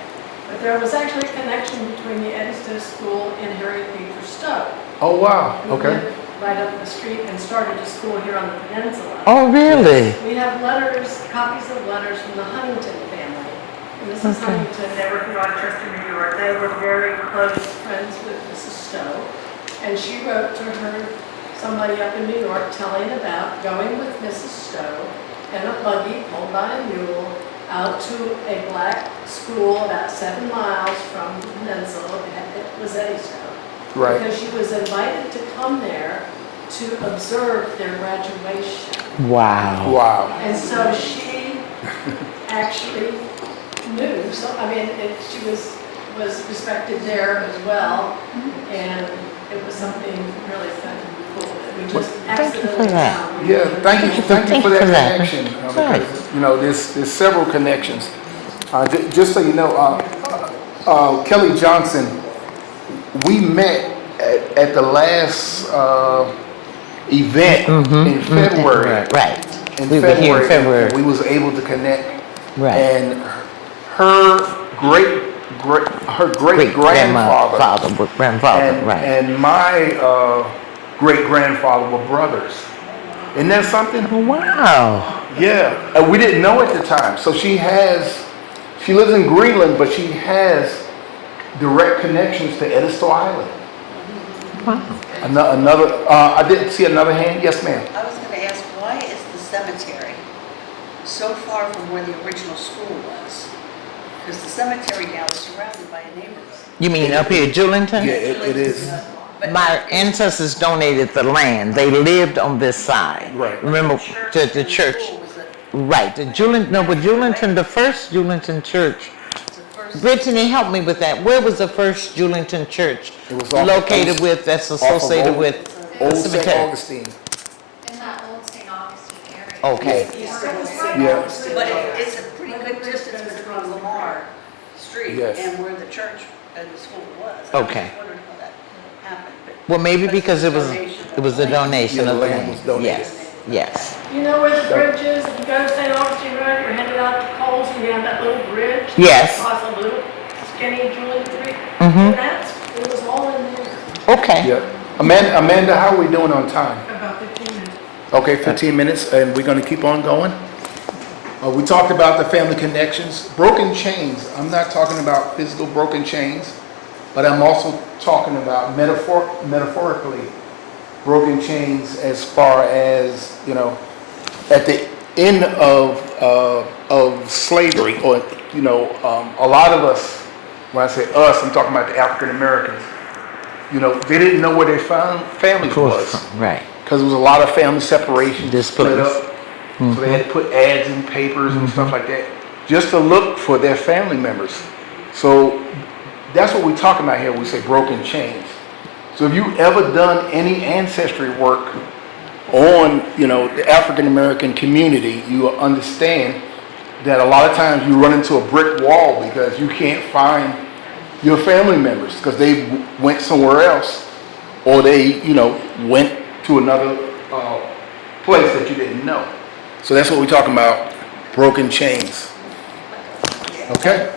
but there was actually a connection between the Edisto School and Harriet Beecher Stowe. Oh, wow. Who Okay. lived right up the street and started a school here on the peninsula. Oh, really? We have letters, copies of letters from the Huntington family. And Mrs. Okay. Huntington, they were from Rochester, New York. They were very close friends with Mrs. Stowe. And she wrote to her, somebody up in New York, telling about going with Mrs. Stowe in a buggy pulled by a mule out to a black school about 7 miles from the peninsula. It was Edisto. Right. Because she was invited to come there to observe their graduation. Wow. Wow. And so she actually knew, so, I mean, she was respected there as well, and it was something really kind of cool that we just Thank you for accidentally that. found. Yeah, thank you for Thank you that for that. connection. Right. Because, you know, there's several connections. Just so you know, Kelly Johnson, we met at the last event in February. Right. In We were here in February. and we was able to connect. Right. And her great grandfather grandfather, right. and my great grandfather were brothers. Isn't that something? Wow. Yeah, and we didn't know at the time. So she lives in Greenland, but she has direct connections to Edisto Island. Wow. I didn't see another hand. Yes, ma'am. I was going to ask, why is the cemetery so far from where the original school was? Because the cemetery now is surrounded by neighbors. You mean up here at Julington? Yeah, it is. My ancestors donated the land. They lived on this side. Right. Remember, to the church. Right. The Julington, the first Julington church. Brittany, help me with that. Where was the first Julington church It was located with, that's associated with the Old St. cemetery? Augustine. In that old St. Augustine area. Okay. Yeah. But it's a pretty good distance between Lamar Street Yes. and where the church and the school was. Okay. I was wondering how that happened. But Well, maybe that's because the it was a donation Yeah, the of the land land. was donated. Yes, yes. You know where the bridge is? If you go to St. Augustine Road, you're headed out to Coles, and you have that little bridge. Yes. Across a little skinny Julian Creek. Mhm. And it was all in there. Okay. Yeah. Amanda, how are we doing on time? About 15 minutes. Okay, 15 minutes, and we're going to keep on going. We talked about the family connections. Broken chains. I'm not talking about physical broken chains, but I'm also talking about metaphorically broken chains as far as, you know, at the end of slavery, or, you know, a lot of us, when I say us, I'm talking about the African Americans, you know, they didn't know where their family was. Right. Because there was a lot of family separation, split Displaced. up. So they had to put ads in papers and stuff like that, just to look for their family members. So that's what we talk about here when we say broken chains. So if you ever done any ancestry work on, you know, the African American community, you will understand that a lot of times you run into a brick wall because you can't find your family members because they went somewhere else, or they, you know, went to another place that you didn't know. So that's what we're talking about, broken chains. Okay?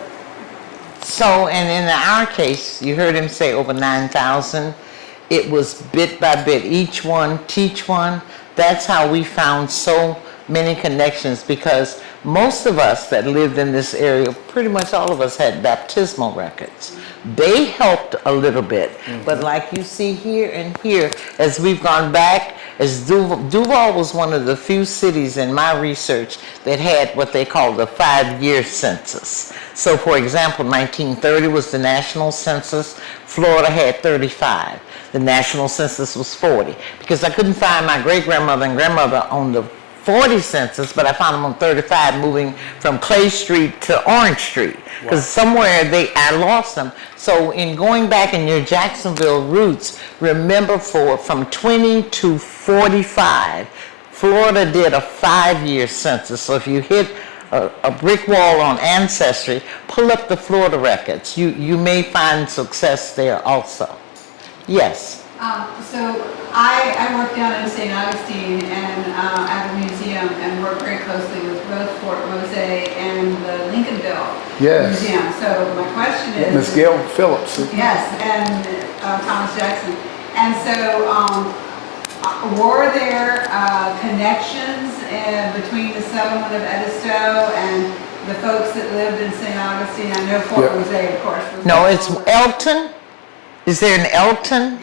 So, and in our case, you heard him say over 9,000. It was bit by bit, each one, teach one. That's how we found so many connections, because most of us that lived in this area, pretty much all of us had baptismal records. They helped a little bit, but like you see here and here, as we've gone back, as Duval was one of the few cities in my research that had what they call the 5-year census. So for example, 1930 was the national census. Florida had 35. The national census was 40. Because I couldn't find my great-grandmother and grandmother on the 40 census, but I found them on 35 moving from Clay Street to Orange Street. Because somewhere I lost them. So in going back in your Jacksonville roots, remember from 20 to 45, Florida did a 5-year census. So if you hit a brick wall on Ancestry, pull up the Florida records. You may find success there also. Yes. So I work down in St. Augustine and at the museum and work very closely with both Fort Mose and the Lincolnville Yes. Museum. So my question is. Miss Gail Phillips. Yes, and Thomas Jackson. And so were there connections between the settlement of Edisto and the folks that lived in St. Augustine? I know Fort Mose, of course. No, it's Elton. Is there an Elton?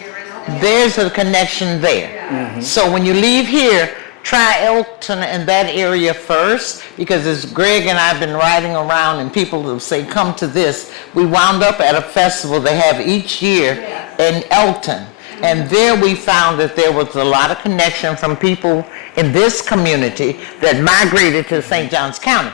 There's a connection there. So when you leave here, try Elton and that area first, because as Greg and I have been riding around and people will say, come to this, we wound up at a festival they have each year in Elton. And there we found that there was a lot of connection from people in this community that migrated to St. Johns County.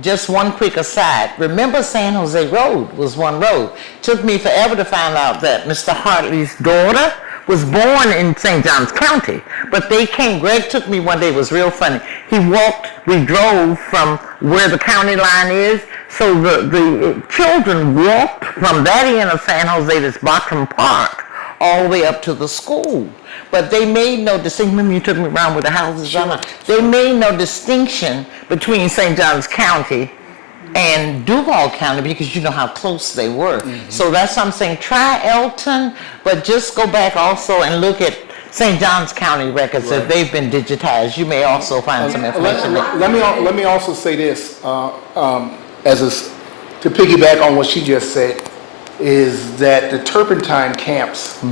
Just one quick aside, remember San Jose Road was one road. Took me forever to find out that Mr. Hartley's daughter was born in St. Johns County, but they came, Greg took me one day, it was real funny. We drove from where the county line is, so the children walked from that end of San Jose, this Bottom Park, all the way up to the school. But they made no distinction. Remember you took me around with the houses on. They made no distinction between St. Johns County and Duval County because you know how close they were. So that's what I'm saying. Try Elton, but just go back also and look at St. Johns County records if they've been digitized. You may also find some information there. Let me also say this, to piggyback on what she just said, is that the turpentine camps,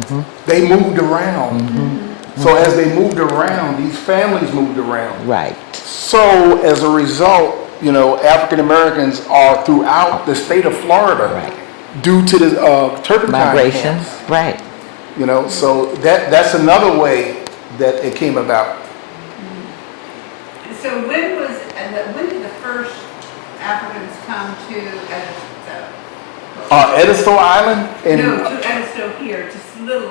they moved around. So as they moved around, these families moved around. Right. So as a result, you know, African Americans are throughout the state of Florida due to the turpentine migration. camps. Right. You know, so that's another way that it came about. So when did the first Africans come to Edisto? Edisto Island in No, to Edisto here, to Little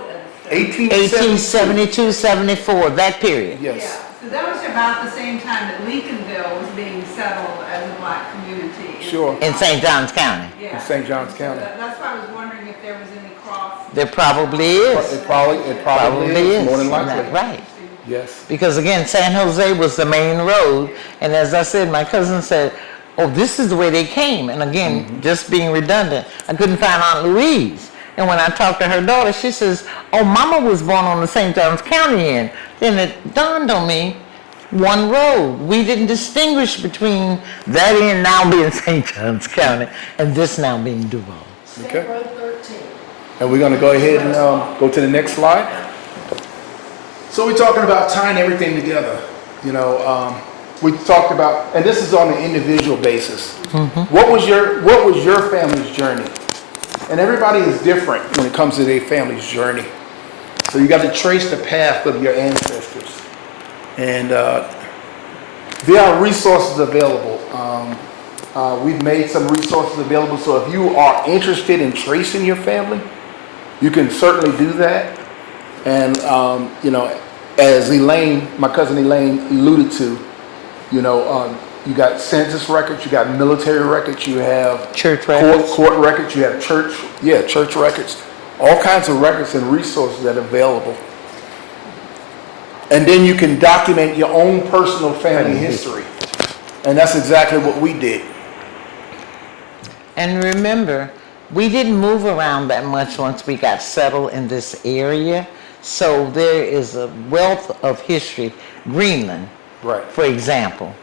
Edisto. 1872, 74, that period. Yes. Yeah, so that was about the same time that Lincolnville was being settled as a black community. Sure. In St. Johns County. Yeah. In St. Johns County. So that's why I was wondering if there was any cross. There probably is. It probably is, more than likely. Right. Yes. Because again, San Jose was the main road, and as I said, my cousin said, oh, this is the way they came. And again, just being redundant, I couldn't find Aunt Louise. And when I talked to her daughter, she says, oh, Mama was born on the St. Johns County end. Then it dawned on me, one road. We didn't distinguish between that end now being St. Johns County and this now being Duval. Okay. State Road 13. And we're going to go ahead and go to the next slide. So we're talking about tying everything together. You know, we talked about, and this is on an individual basis. What was your family's journey? And everybody is different when it comes to their family's journey. So you got to trace the path of your ancestors. And there are resources available. We've made some resources available. So if you are interested in tracing your family, you can certainly do that. And, you know, as Elaine, my cousin Elaine alluded to, you know, you got census records, you got military records, you have church records, court records, you have church records, all kinds of records and resources that are available. And then you can document your own personal family history. And that's exactly what we did. And remember, we didn't move around that much once we got settled in this area. So there is a wealth of history. Greenland, for example.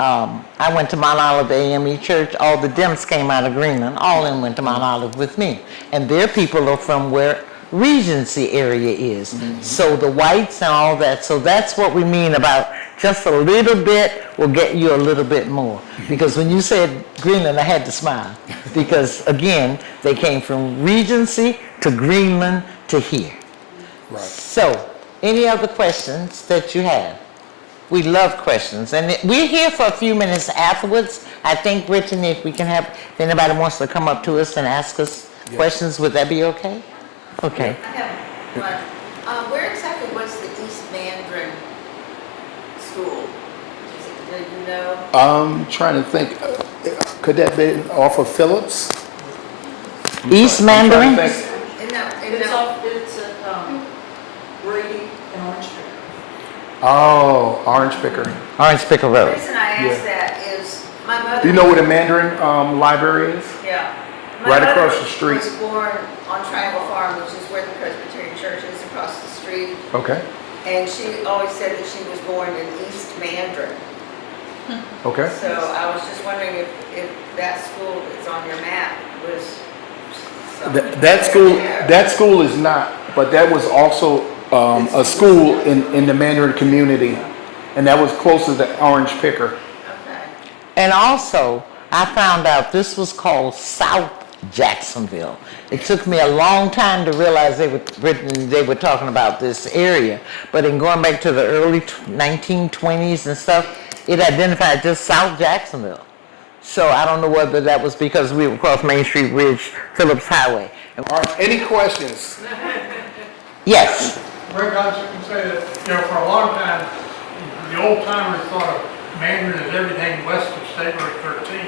I went to Mount Olive AME Church. All the Dems came out of Greenland. All of them went to Mount Olive with me. And their people are from where Regency area is. So the whites and all that. So that's what we mean about just a little bit will get you a little bit more. Because when you said Greenland, I had to smile. Because again, they came from Regency to Greenland to here. Right. So, any other questions that you have? We love questions, and we're here for a few minutes afterwards. I think, Brittany, if we can have, if anybody wants to come up to us and ask us questions, would that be okay? Okay. I have one. Where exactly was the East Mandarin School? Do you know? I'm trying to think, could that be off of Phillips? East Mandarin? It's at, Brady and Orange Picker. Oh, Orange Picker. Orange Picker The Road. reason I ask that is my mother. Do you know where the Mandarin library is? Yeah. Right across the street. My mother was born on Triangle Farm, which is where the Presbyterian Church is across the street. Okay. And she always said that she was born in East Mandarin. Okay. So I was just wondering if that school that's on your map was. That school is not, but that was also a school in the Mandarin community, and that was closer to Orange Picker. Okay. And also, I found out this was called South Jacksonville. It took me a long time to realize they were talking about this area, but in going back to the early 1920s and stuff, it identified just South Jacksonville. So I don't know whether that was because we were across Main Street Ridge, Phillips Highway. All right, any questions? Yes. Greg, I was going to say that, for a long time, the old timers thought of Mandarin as everything west of State Road 13.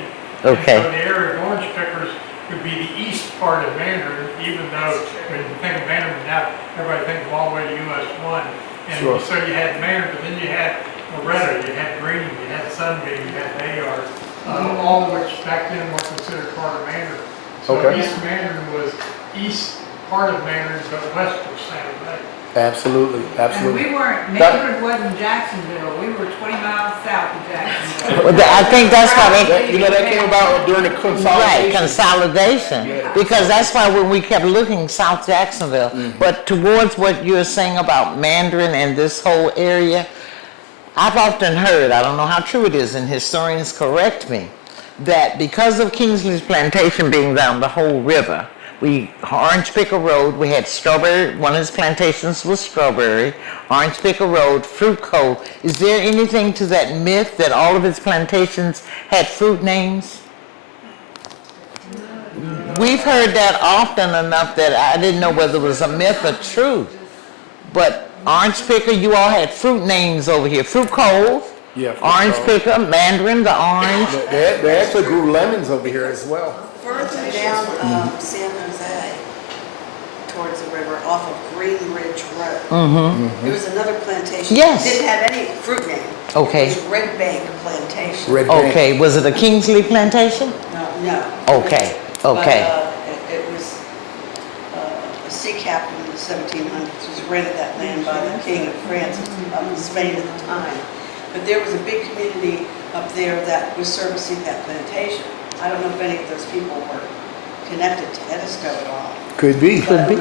Okay. And so the area of Orange Pickers would be the east part of Mandarin, even though when you think of Mandarin now, everybody thinks of all the way to US 1. And Sure. so you had Mandarin, but then you had Loretta, you had Green, you had Sunbeam, you had Bayard, all of which back then were considered part of Mandarin. So Okay. East Mandarin was east part of Mandarin, but west of Santa Fe. Absolutely, And absolutely. we weren't, Mandarin wasn't Jacksonville, we were 20 miles south of Jacksonville. I think that's why they, That came about during the consolidation. right, consolidation. Because that's why when we kept looking South Jacksonville, but towards what you're saying about Mandarin and this whole area, I've often heard, I don't know how true it is, and historians correct me, that because of Kingsley's plantation being down the whole river, Orange Picker Road, we had strawberry, one of his plantations was strawberry, Orange Picker Road, Fruit Co. Is there anything to that myth that all of his plantations had fruit names? We've heard that often enough that I didn't know whether it was a myth or truth. But Orange Picker, you all had fruit names over here. Fruit Cove, Yeah, Fruit Orange Cove. Picker, Mandarin, the orange. They actually grew lemons over here as well. Further down San Jose, towards the river, off of Green Ridge Road, there was another plantation. Yes. Didn't have any fruit name. Okay. It was Red Bank Plantation. Red Bank. Okay, was it a Kingsley plantation? No. Okay, okay. But it was a sea captain in the 1700s who rented that land by the King of France, of Spain at the time. But there was a big community up there that was servicing that plantation. I don't know if any of those people were connected to Edisto at all. Could be. Could be.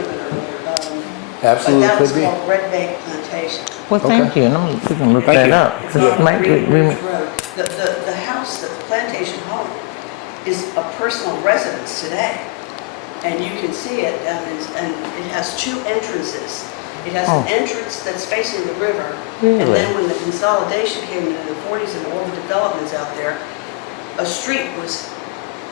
Absolutely But that was could be. called Red Bank Plantation. Well, thank you. We can look Thank that you. up. It's 'Cause it on might be- Green we- Ridge Road. The house, the plantation home, is a personal residence today. And you can see it, and it has two entrances. It has Oh. an entrance that's facing the river. Really? And then when the consolidation came in the 40s and all the developments out there, a street was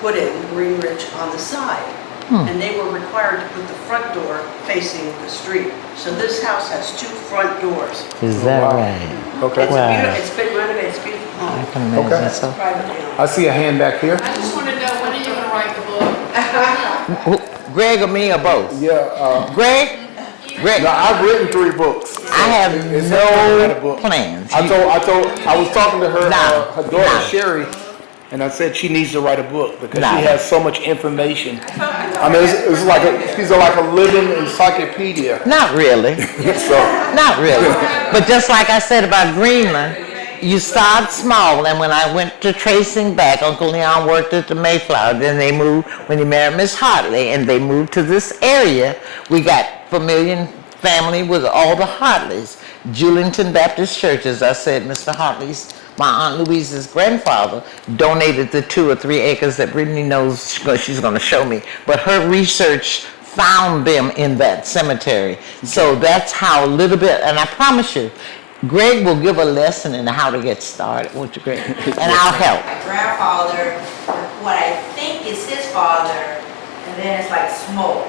put in, Green Ridge, on the side. And they were required to put the front door facing the street. So this house has two front doors. Is that Wow. right? Okay. It's Wow. beautiful, it's been renovated, it's a beautiful I home. can imagine Okay. so. Privately I owned. see a hand back here. I just want to know, when are you going to write the book? Greg or me or both? Yeah, Greg? Greg, no, I've written 3 books. I have It's time to write a no book. plans. I was talking to her, Nah. her daughter Sherry, and I said she needs to write a book because Nah. she has so much information. I mean, it's like she's like a living encyclopedia. Not really. So, Not really. But just like I said about Greenland, you start small, and when I went to tracing back, Uncle Leon worked at the Mayflower, then they moved, when he married Miss Hartley, and they moved to this area, we got familiar family with all the Hartleys. Julington Baptist Church, as I said, Mr. Hartley's, my Aunt Louise's grandfather, donated the 2 or 3 acres that Brittany knows she's going to show me. But her research found them in that cemetery. So that's how a little bit, and I promise you, Greg will give a lesson in how to get started, won't you, Greg? And I'll help. My grandfather, what I think is his father, and then it's like smoke,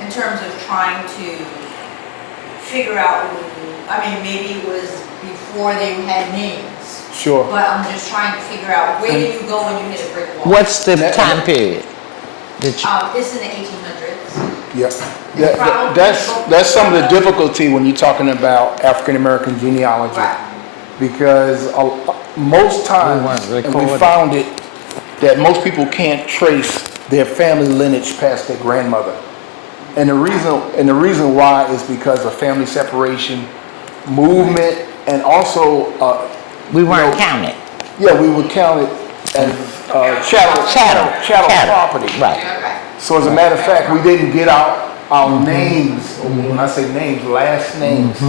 in terms of trying to figure out who, I mean, maybe it was before they had names. Sure. But I'm just trying to figure out, where do you go when you hit a brick wall? What's the time period? It's in the 1800s. Yeah, that's some of the difficulty when you're talking about African American genealogy. Right. Because most times, and we found it, that most people can't trace their family lineage past their grandmother. And the reason why is because of family separation, movement, and also we weren't counted. Yeah, we were counted as chattel property. Right. So as a matter of fact, we didn't get our names, or when I say names, last names,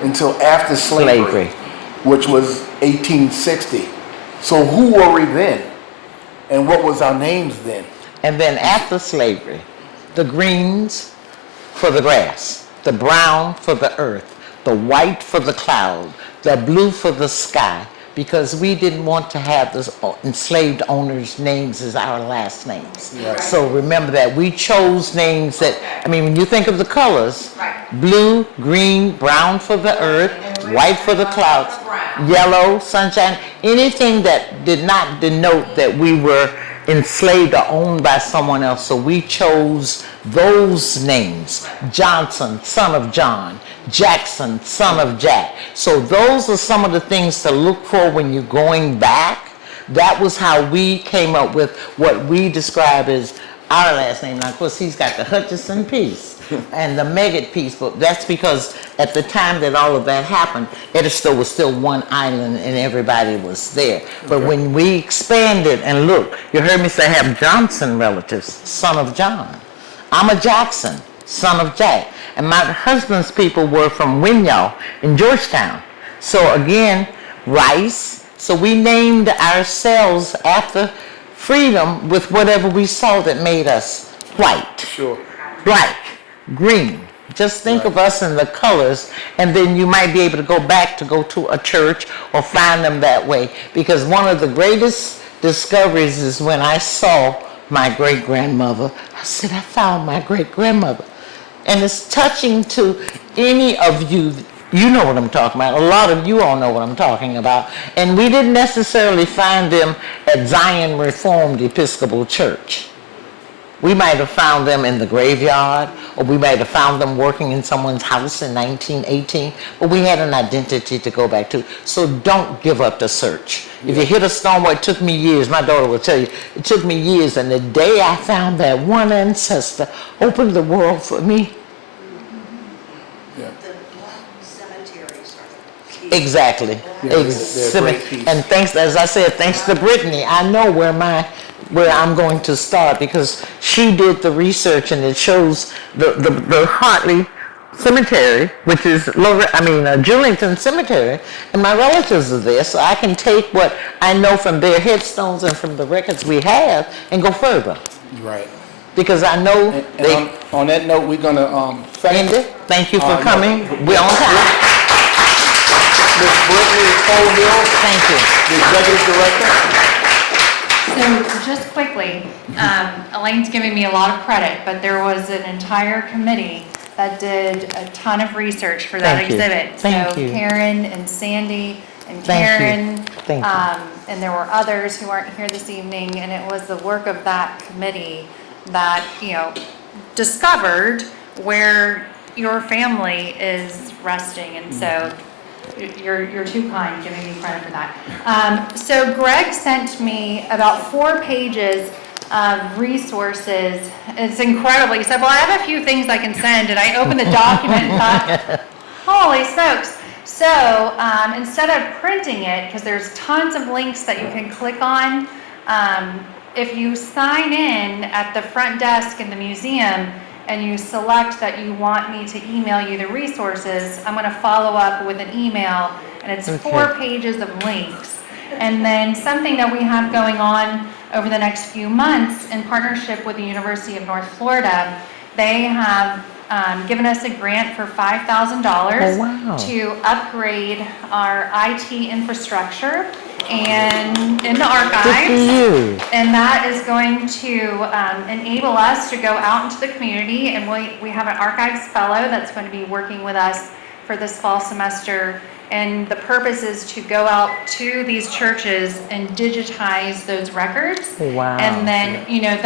until after slavery, which was 1860. So who were we then? And what was our names then? And then after slavery, the greens for the grass, the brown for the earth, the white for the cloud, the blue for the sky, because we didn't want to have the enslaved owners' names as our last names. Right. So remember that. We chose names that, I mean, when you think of the colors, blue, green, brown for the earth, white for the clouds, yellow, sunshine, anything that did not denote that we were enslaved or owned by someone else. So we chose those names. Johnson, son of John. Jackson, son of Jack. So those are some of the things to look for when you're going back. That was how we came up with what we describe as our last name. Now, of course, he's got the Hutchison piece and the Meggett piece, but that's because at the time that all of that happened, Edisto was still one island and everybody was there. But when we expanded and look, you heard me say I have Johnson relatives, son of John. I'm a Jackson, son of Jack. And my husband's people were from Winyah in Georgetown. So again, rice. So we named ourselves after freedom with whatever we saw that made us white, Sure. black, green. Just think of us in the colors, and then you might be able to go back to go to a church or find them that way. Because one of the greatest discoveries is when I saw my great-grandmother. I said, I found my great-grandmother. And it's touching to any of you. You know what I'm talking about. A lot of you all know what I'm talking about. And we didn't necessarily find them at Zion Reformed Episcopal Church. We might have found them in the graveyard, or we might have found them working in someone's house in 1918, but we had an identity to go back to. So don't give up the search. If you hit a stone wall, it took me years. My daughter will tell you, it took me years, and the day I found that one ancestor opened the world for me. The black cemeteries are key. Exactly. And thanks, as I said, thanks to Brittany, I know where I'm going to start, because she did the research, and it shows the Hartley Cemetery, which is Julington Cemetery, and my relatives are there, so I can take what I know from their headstones and from the records we have and go further. Right. Because I know and on that note, we're gonna end it. Thank you for coming. We're on time. Ms. Brittany Colehill. Thank you. The Executive Director. So just quickly, Elaine's giving me a lot of credit, but there was an entire committee that did a ton of research for that exhibit. Thank you. Karen and Sandy and Thank you. Karen, Thank you. and there were others who aren't here this evening, and it was the work of that committee that, discovered where your family is resting, and so you're too kind giving me credit for that. So Greg sent me about 4 pages of resources. It's incredible. He said, well, I have a few things I can send, and I opened the document and thought, holy smokes. So instead of printing it, because there's tons of links that you can click on, if you sign in at the front desk in the museum and you select that you want me to email you the resources, I'm going to follow up with an email, and it's 4 pages of links. And then something that we have going on over the next few months in partnership with the University of North Florida They have given us a grant for $5,000 Oh, wow. to upgrade our IT infrastructure and in the archives. Good for you. And that is going to enable us to go out into the community, and we have an archives fellow that's going to be working with us for this fall semester. And the purpose is to go out to these churches and digitize those records. Wow. And then, you know,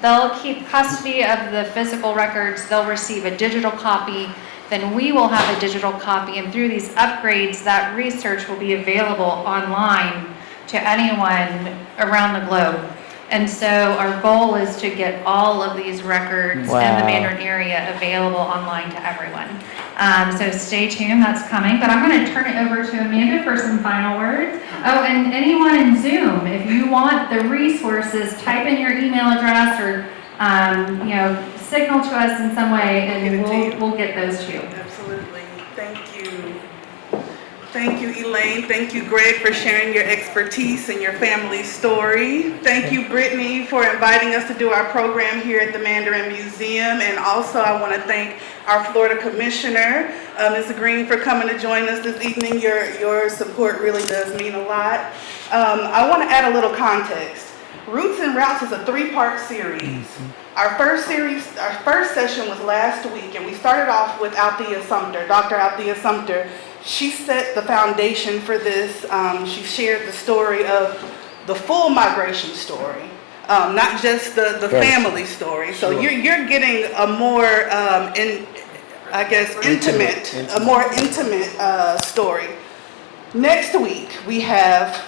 they'll keep custody of the physical records, they'll receive a digital copy, then we will have a digital copy, and through these upgrades, that research will be available online to anyone around the globe. And so our goal is to get all of these records in the Wow. Mandarin area available online to everyone. So stay tuned, that's coming. But I'm going to turn it over to Amanda for some final words. Oh, and anyone in Zoom, if you want the resources, type in your email address or you know, signal to us in some way, and we'll get those to you. Absolutely. Thank you. Thank you, Elaine. Thank you, Greg, for sharing your expertise and your family story. Thank you, Brittany, for inviting us to do our program here at the Mandarin Museum. And also, I want to thank our Florida Commissioner, Ms. Green, for coming to join us this evening. Your support really does mean a lot. I want to add a little context. Roots and Routes is a 3-part series. Our first session was last week, and we started off with Althea Sumter, Dr. Althea Sumter. She set the foundation for this. She shared the story of the full migration story, not just the family story. So you're getting a more, a more intimate story. Next week, we have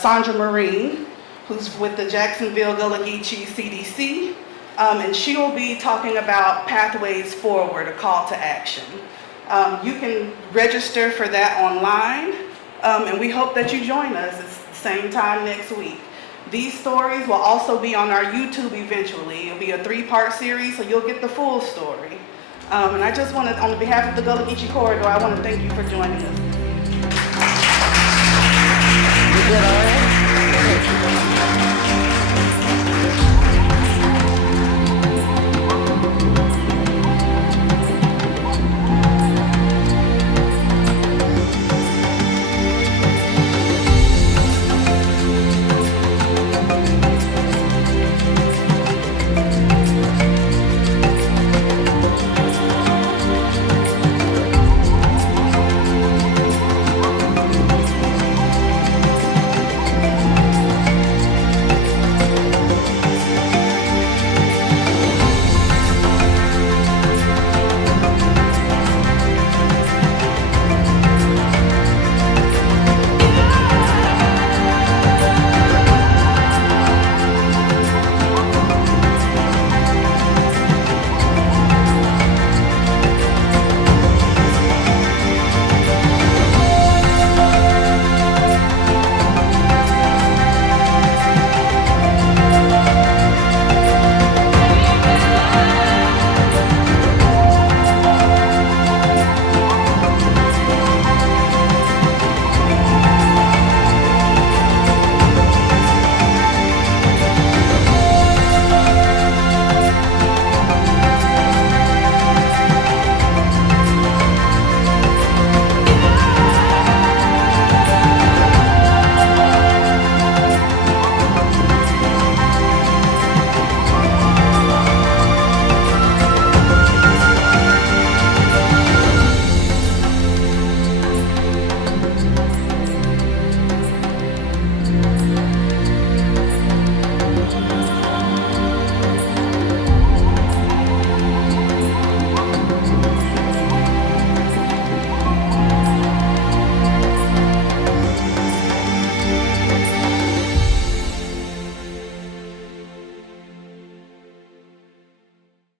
Sandra Marine, who's with the Jacksonville Gullah Geechee CDC, and she will be talking about Pathways Forward, a call to action. You can register for that online, and we hope that you join us. It's the same time next week. These stories will also be on our YouTube eventually. It'll be a 3-part series, so you'll get the full story. And I just want to, on behalf of the Gullah Geechee Corridor, I want to thank you for joining us.